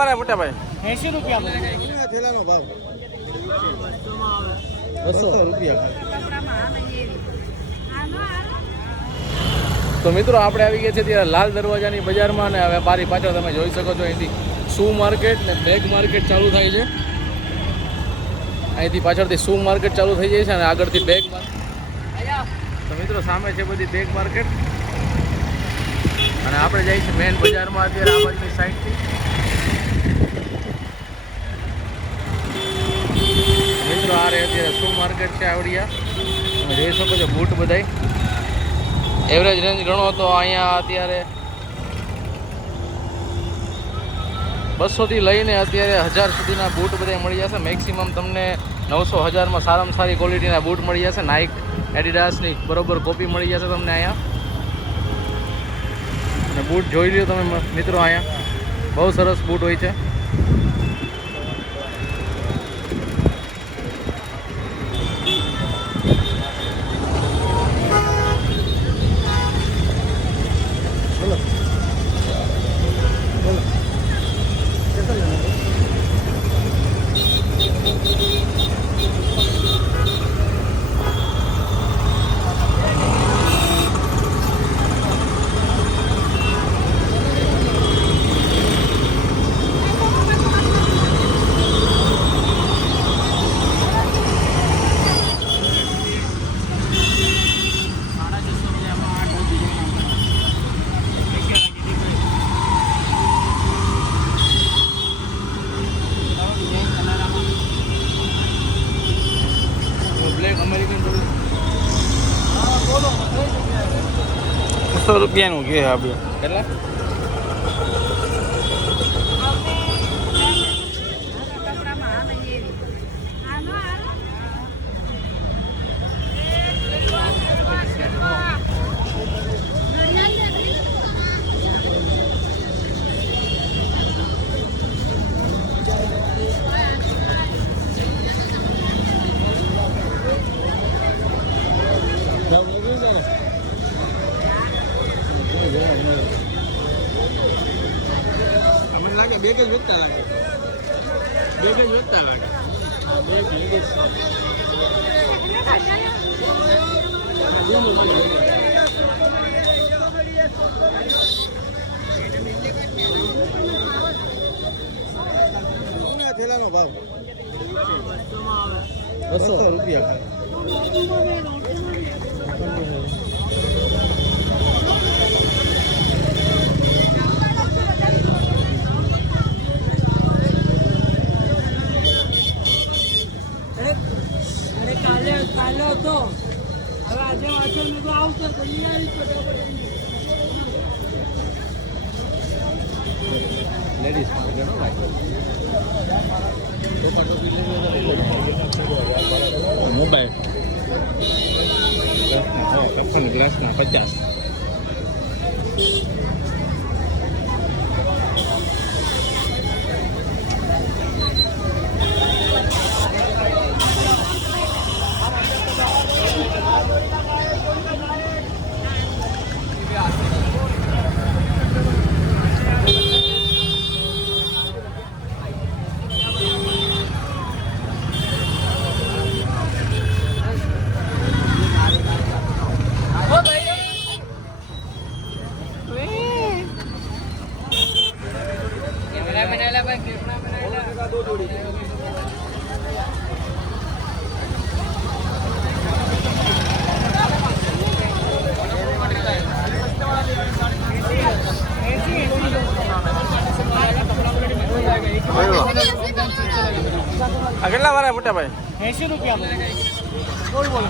વાળા મોટા ભાઈ 80 રૂપિયા થેલાનો ભાવ 200 રૂપિયા. તો મિત્રો આપણે આવી ગયા છે ત્યારે લાલ દરવાજાની બજારમાં ને હવે મારી પાછળ તમે જોઈ શકો છો અહીંથી શૂ માર્કેટ ને બેગ માર્કેટ ચાલુ થાય છે. અહીંથી પાછળથી શૂ માર્કેટ ચાલુ થઈ જાય છે અને આગળથી બેગ માર્કેટ. તો મિત્રો સામે છે બધી બેગ માર્કેટ અને આપણે જઈએ છીએ મેઇન બજારમાં અત્યારે આ બાજુની સાઈડથી. મિત્રો આ રહે અત્યારે શૂ માર્કેટ છે આવડિયા. તમે જોઈ શકો છો બૂટ બધાય એવરેજ રેન્જ ગણો તો અહીંયા અત્યારે 200 થી લઈને અત્યારે 1000 સુધીના બૂટ બધા મળી જશે. મેક્સિમમ તમને 900 1000માં સારામાં સારી ક્વોલિટીના બૂટ મળી જશે. નાઇક એડિડાસની બરોબર કોપી મળી જશે તમને અહીંયા. અને બૂટ જોઈ લ્યો તમે મિત્રો, અહીંયા બહુ સરસ બૂટ હોય છે. ₹100 કે આપણે કેટલા મને લાગે બેગ જ વેચતા લાગે. થેલાનો ભાવ 200 રૂપિયા. કાલે હતો, હવે આજે વાંચો મેં તો આવશે તો લઈ આવીશ. લેડીઝ માટે ગણો ભાઈ. મોબાઈલ ગ્લાસના 50. કેટલા વાળા મોટા ભાઈ 80 રૂપિયા બોલ બોલો.